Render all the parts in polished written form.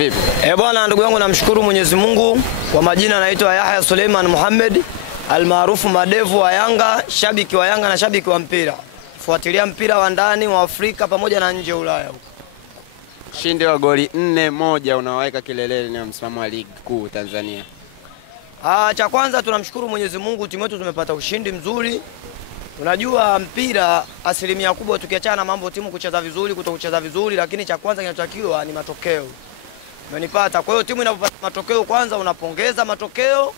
vipi? Bwana ndugu yangu, namshukuru Mwenyezi Mungu. Kwa majina naitwa Yahya Suleiman Muhammad almaarufu Madevu wa Yanga, shabiki wa Yanga na shabiki wa mpira. Fuatilia mpira wa ndani wa Afrika pamoja na nje Ulaya huko. Ushindi wa goli 4-1 unaweka kileleni na msimamo wa ligi kuu Tanzania. Cha kwanza tunamshukuru Mwenyezi Mungu, timu yetu tumepata ushindi mzuri. Unajua mpira asilimia kubwa tukiachana na mambo timu kucheza vizuri kutokucheza vizuri, lakini cha kwanza kinachotakiwa ni matokeo. Umenipata? Kwa hiyo timu inapopata matokeo kwanza unapongeza matokeo,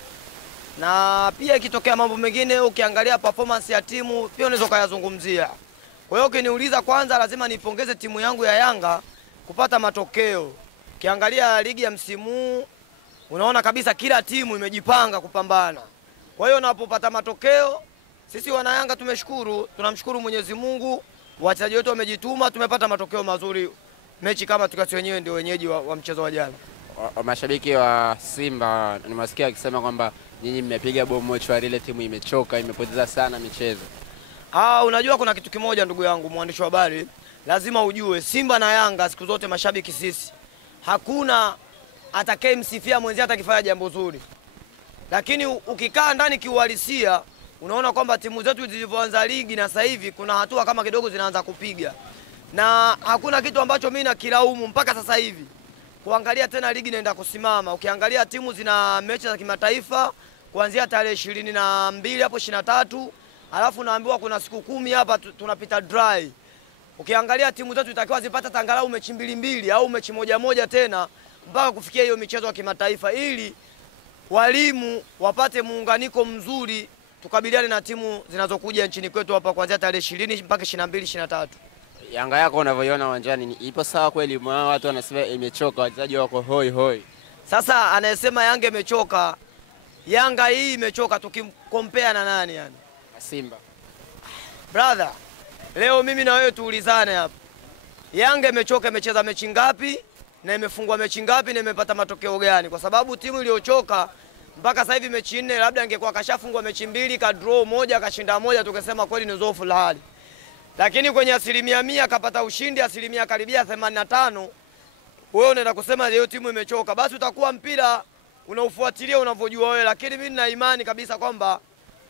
na pia ikitokea mambo mengine ukiangalia performance ya timu pia unaweza kuyazungumzia. Kwa hiyo ukiniuliza, kwanza lazima nipongeze timu yangu ya Yanga kupata matokeo. Ukiangalia ligi ya msimu unaona kabisa kila timu imejipanga kupambana. Kwa hiyo unapopata matokeo, sisi wana Yanga tumeshukuru, tunamshukuru Mwenyezi Mungu, wachezaji wetu wamejituma, tumepata matokeo mazuri. Mechi kama tukasi wenyewe ndio wenyeji wa mchezo wa jana. Mashabiki wa Simba nimesikia akisema kwamba nyinyi mmepiga bomu mochwari, ile timu imechoka, imepoteza sana michezo. Unajua kuna kitu kimoja ndugu yangu mwandishi wa habari, lazima ujue Simba na Yanga siku zote mashabiki sisi, hakuna atakayemsifia mwenzie atakifanya jambo zuri. Lakini ukikaa ndani kiuhalisia unaona kwamba timu zetu zilivyoanza ligi na sasa hivi kuna hatua kama kidogo zinaanza kupiga. Na hakuna kitu ambacho mimi nakilaumu mpaka sasa hivi. Kuangalia tena ligi inaenda kusimama. Ukiangalia timu zina mechi za kimataifa kuanzia tarehe 22 hapo 23, alafu naambiwa kuna siku 10 hapa tunapita dry. Ukiangalia timu zetu itakiwa zipata angalau mechi 2 au mechi 1 tena mpaka kufikia hiyo michezo ya kimataifa, ili walimu wapate muunganiko mzuri tukabiliane na timu zinazokuja nchini kwetu hapa kuanzia tarehe 20 mpaka 22 23. Yanga yako unavyoiona uwanjani ipo sawa kweli? Watu wanasema imechoka, wachezaji wako hoi hoi. Sasa anayesema Yanga imechoka, Yanga hii imechoka tukikompea na nani yani? Simba. Brother, leo mimi na wewe tuulizane hapa. Yanga imechoka, imecheza mechi ngapi na imefungwa mechi ngapi na imepata matokeo gani? Kwa sababu timu iliyochoka mpaka sasa hivi mechi 4, labda angekuwa kashafungwa mechi 2, ka draw 1, kashinda 1, tukasema kweli ni zofu la hali. Lakini kwenye 100% kapata ushindi, asilimia karibia 85, wewe unaenda kusema hiyo timu imechoka, basi utakuwa mpira unaufuatilia unavyojua wewe. Lakini mimi nina imani kabisa kwamba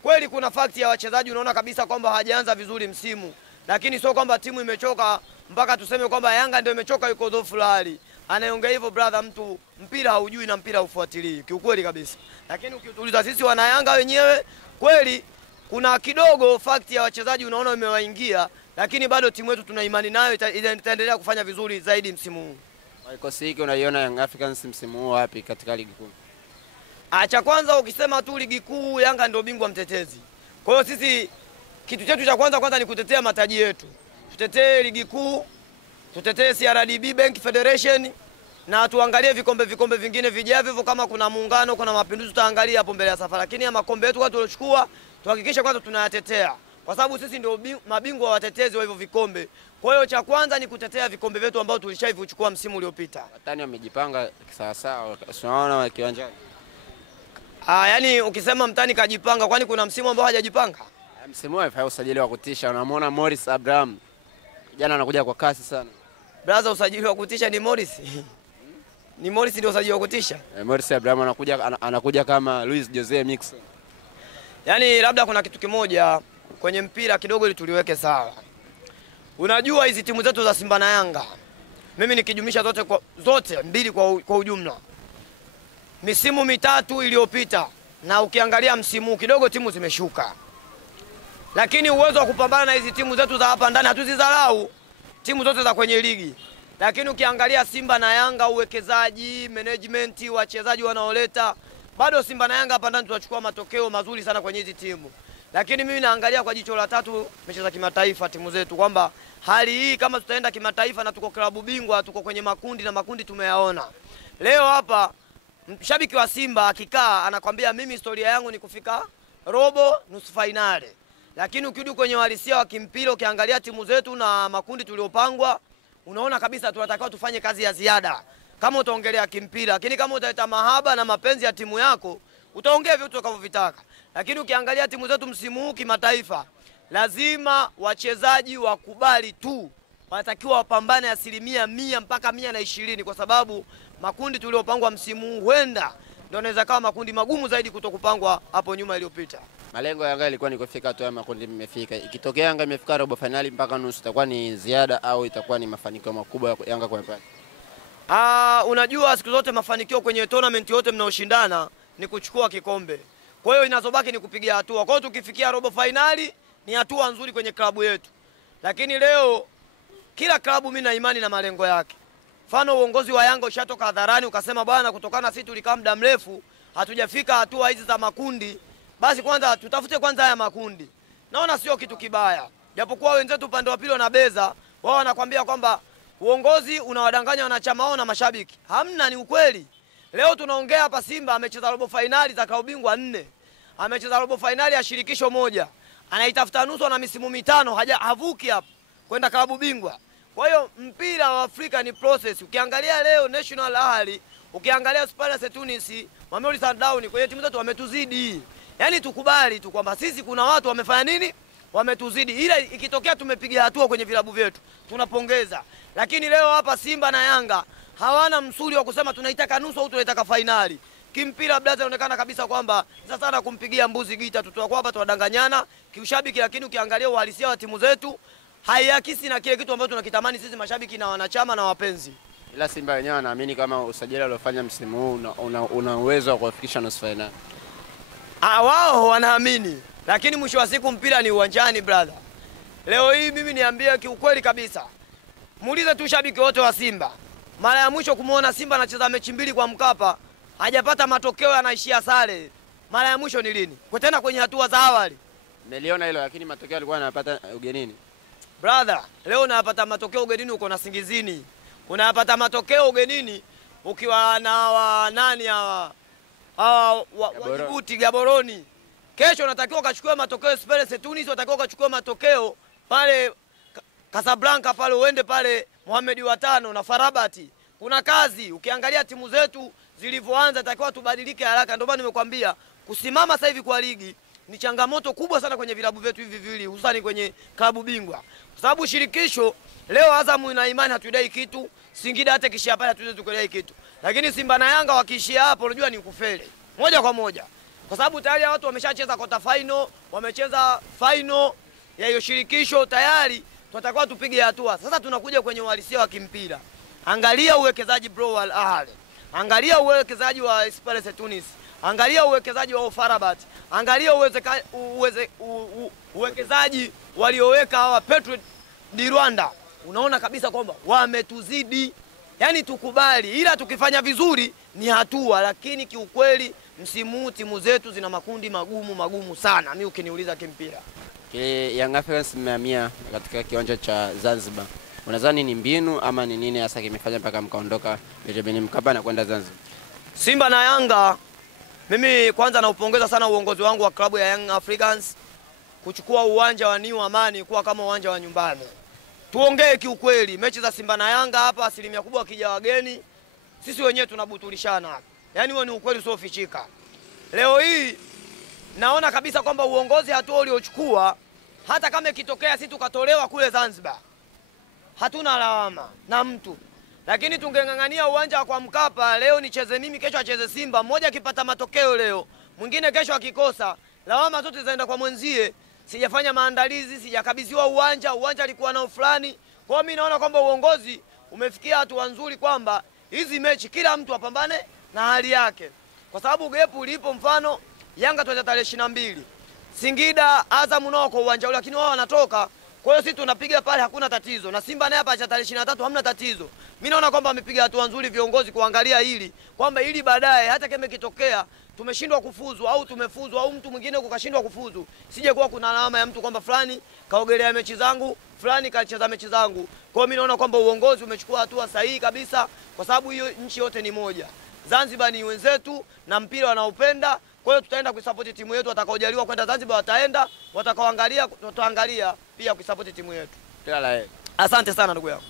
kweli kuna fakti ya wachezaji, unaona kabisa kwamba hajaanza vizuri msimu, lakini sio kwamba timu imechoka mpaka tuseme kwamba Yanga ndio imechoka yuko dhofu la hali. Anaongea hivyo brother, mtu mpira haujui na mpira ufuatilii kiukweli kabisa. Lakini ukiuliza sisi wana Yanga wenyewe, kweli kuna kidogo fakti ya wachezaji unaona imewaingia, lakini bado timu yetu tuna imani nayo itaendelea kufanya vizuri zaidi msimu huu. Kikosi hiki unaiona Young Africans msimu huu wapi katika ligi kuu? Cha kwanza ukisema tu ligi kuu, Yanga ndio bingwa mtetezi. Kwa hiyo sisi kitu chetu cha kwanza ni kutetea mataji yetu. Tutetee ligi kuu, tutetee CRDB Bank Federation, na tuangalie vikombe vingine vijavyo, kama kuna muungano, kuna mapinduzi tutaangalia hapo mbele ya safari. Lakini ya makombe yetu watu waliochukua tuhakikishe kwanza tunayatetea, kwa sababu sisi ndio mabingwa watetezi wa hivyo vikombe. Kwa hiyo cha kwanza ni kutetea vikombe vyetu ambao tulishavichukua msimu uliopita. Watani wamejipanga sawa sawa, unaona kiwanjani. Yani ukisema mtani kajipanga, kwani kuna msimu ambao hajajipanga? Msimu huu hafai usajili wa kutisha. Unamwona Morris Abraham jana anakuja kwa kasi sana. Brother, usajili wa kutisha ni Morris. Ni Morris ndio usajili wa kutisha? Morris Abraham anakuja kama Luis Jose Mixon. Yani labda kuna kitu kimoja kwenye mpira kidogo ili tuliweke sawa. Unajua hizi timu zetu za Simba na Yanga, mimi nikijumisha zote mbili kwa ujumla, misimu 3 iliyopita na ukiangalia msimu kidogo timu zimeshuka. Lakini uwezo wa kupambana na hizi timu zetu za hapa ndani hatuzidharau, timu zote za kwenye ligi. Lakini ukiangalia Simba na Yanga, uwekezaji, management, wachezaji wanaoleta, bado Simba na Yanga hapa ndani tunachukua matokeo mazuri sana kwenye hizi timu. Lakini mimi naangalia kwa jicho la tatu mechi za kimataifa timu zetu, kwamba hali hii kama tutaenda kimataifa na tuko klabu bingwa, tuko kwenye makundi na makundi tumeyaona. Leo hapa mshabiki wa Simba akikaa anakwambia mimi historia yangu ni kufika robo nusu finali. Lakini ukirudi kwenye uhalisia wa kimpira, ukiangalia timu zetu na makundi tuliopangwa, unaona kabisa tunatakiwa tufanye kazi ya ziada kama utaongelea kimpira. Lakini kama utaleta mahaba na mapenzi ya timu yako, utaongea vitu utakavyovitaka. Lakini ukiangalia timu zetu msimu huu kimataifa, lazima wachezaji wakubali tu wanatakiwa wapambane 100% mpaka 120, kwa sababu makundi tuliopangwa msimu huu huenda ndio anaweza kama makundi magumu zaidi kutokupangwa hapo nyuma iliyopita. Malengo ya Yanga ilikuwa ni kufika hatua ya makundi, mmefika. Ikitokea Yanga imefika robo finali mpaka nusu, itakuwa ni ziada au itakuwa ni mafanikio makubwa ya Yanga kwa mpaka? Unajua siku zote mafanikio kwenye tournament yote mnaoshindana ni kuchukua kikombe. Kwa hiyo inazobaki ni kupiga hatua. Kwa hiyo tukifikia robo finali ni hatua nzuri kwenye klabu yetu. Lakini leo kila klabu mimi na imani na malengo yake. Mfano uongozi wa Yanga ushatoka hadharani ukasema bwana, kutokana sisi tulikaa muda mrefu hatujafika hatua hizi za makundi, basi kwanza tutafute kwanza haya makundi. Naona sio kitu kibaya. Japokuwa wenzetu upande wa pili wanabeza, wao wanakuambia kwamba uongozi unawadanganya wanachama wao na mashabiki. Hamna, ni ukweli. Leo tunaongea hapa, Simba amecheza robo finali za klabu bingwa 4. Amecheza robo finali ya shirikisho 1. Anaitafuta nusu na misimu 5 havuki hapo kwenda klabu bingwa. Kwa hiyo mpira wa Afrika ni process. Ukiangalia leo National Ahli, ukiangalia Esperance Tunis, Mamelodi Sundowns, kwenye timu zetu wametuzidi. Yaani tukubali tu kwamba sisi kuna watu wamefanya nini? Wametuzidi. Ila ikitokea tumepiga hatua kwenye vilabu vyetu, tunapongeza. Lakini leo hapa Simba na Yanga hawana msuli wa kusema tunaitaka nusu au tunaitaka finali. Kimpira blaza inaonekana kabisa kwamba sasa sana kumpigia mbuzi gita, tutakuwa hapa tuwadanganyana kiushabiki, lakini ukiangalia uhalisia wa timu zetu haiakisi na kile kitu ambacho tunakitamani sisi mashabiki na wanachama na wapenzi. Ila Simba wenyewe wanaamini kama usajili uliofanya msimu huu una uwezo wa kufikisha nusu finali. Wao wanaamini, lakini mwisho wa siku mpira ni uwanjani brother. Leo hii mimi niambie kiukweli kabisa, muulize tu shabiki wote wa Simba, mara ya mwisho kumuona Simba anacheza mechi 2 kwa Mkapa hajapata matokeo, anaishia sare, mara ya mwisho ni lini? Kwa tena kwenye hatua za awali. Niliona hilo, lakini matokeo alikuwa anapata ugenini. Brother, leo unapata matokeo ugenini uko na Singizini. Unapata matokeo ugenini ukiwa na nani hawa? Wajibuti Gaboroni. Kesho unatakiwa ukachukue matokeo Esperance Tunis, unatakiwa ukachukue matokeo pale Casablanca pale, uende pale Mohamed wa 5 na Farabati. Kuna kazi. Ukiangalia timu zetu zilivyoanza, takiwa tubadilike haraka. Ndio maana nimekwambia kusimama sasa hivi kwa ligi ni changamoto kubwa sana kwenye vilabu vyetu hivi viwili, hususan kwenye klabu bingwa. Kwa sababu shirikisho leo Azam ina imani hatudai kitu, Singida hata kishia pale hatuwezi kudai kitu. Lakini Simba na Yanga wakiishia hapo unajua ni kufeli. Moja kwa moja. Kwa sababu tayari watu wameshacheza quarter final, wamecheza final ya hiyo shirikisho tayari, tunatakiwa tupige hatua. Sasa tunakuja kwenye uhalisia wa kimpira. Angalia uwekezaji bro wa Al Ahly. Angalia uwekezaji wa Esperance Tunis. Angalia uwekezaji wa Farabat. Angalia uwekezaji walioweka hawa Petro di Rwanda. Unaona kabisa kwamba wametuzidi. Yaani tukubali, ila tukifanya vizuri ni hatua, lakini kiukweli msimu huu timu zetu zina makundi magumu sana. Mimi ukiniuliza kimpira. Young Africans mmehamia katika kiwanja cha Zanzibar. Unadhani ni mbinu ama ni nini hasa kimefanya mpaka mkaondoka Benjamin Mkapa na kwenda Zanzibar? Simba na Yanga, mimi kwanza naupongeza sana uongozi wangu wa klabu ya Young Africans kuchukua uwanja wa New Amani kuwa kama uwanja wa nyumbani. Tuongee kiukweli, mechi za Simba na Yanga hapa asilimia kubwa wakija wageni, sisi wenyewe tunabutulishana hapa. Yaani huo ni ukweli usiofichika. Leo hii naona kabisa kwamba uongozi hatua uliochukua, hata kama ikitokea sisi tukatolewa kule Zanzibar, hatuna lawama na mtu. Lakini tungengangania uwanja kwa Mkapa, leo nicheze mimi, kesho acheze Simba, mmoja akipata matokeo leo, mwingine kesho akikosa, lawama zote zaenda kwa mwenzie. Sijafanya maandalizi, sijakabidhiwa uwanja alikuwa nao fulani. Kwa hiyo mimi naona kwamba uongozi umefikia hatua nzuri kwamba hizi mechi kila mtu apambane na hali yake. Kwa sababu gepu ulipo, mfano Yanga tuanza tarehe 22. Singida, Azam nao kwa uwanja ule, lakini wao wanatoka. Kwa hiyo sisi tunapiga pale hakuna tatizo. Na Simba naye hapa cha tarehe 23 hamna tatizo. Mimi naona kwamba amepiga hatua nzuri viongozi kuangalia hili, kwamba ili baadaye hata kama ikitokea tumeshindwa kufuzu au tumefuzu au mtu mwingine ukashindwa kufuzu, sije kuwa kuna alama ya mtu kwamba fulani kaogelea mechi zangu, fulani kacheza mechi zangu. Kwa hiyo mimi naona kwamba uongozi umechukua hatua sahihi kabisa, kwa sababu hiyo nchi yote ni moja. Zanzibar ni wenzetu na mpira wanaupenda. Kwa hiyo tutaenda kuisupport timu yetu, watakaojaliwa kwenda Zanzibar wataenda, watakaoangalia tutaangalia pia kuisupport timu yetu. Kila la heri. Asante sana ndugu yangu.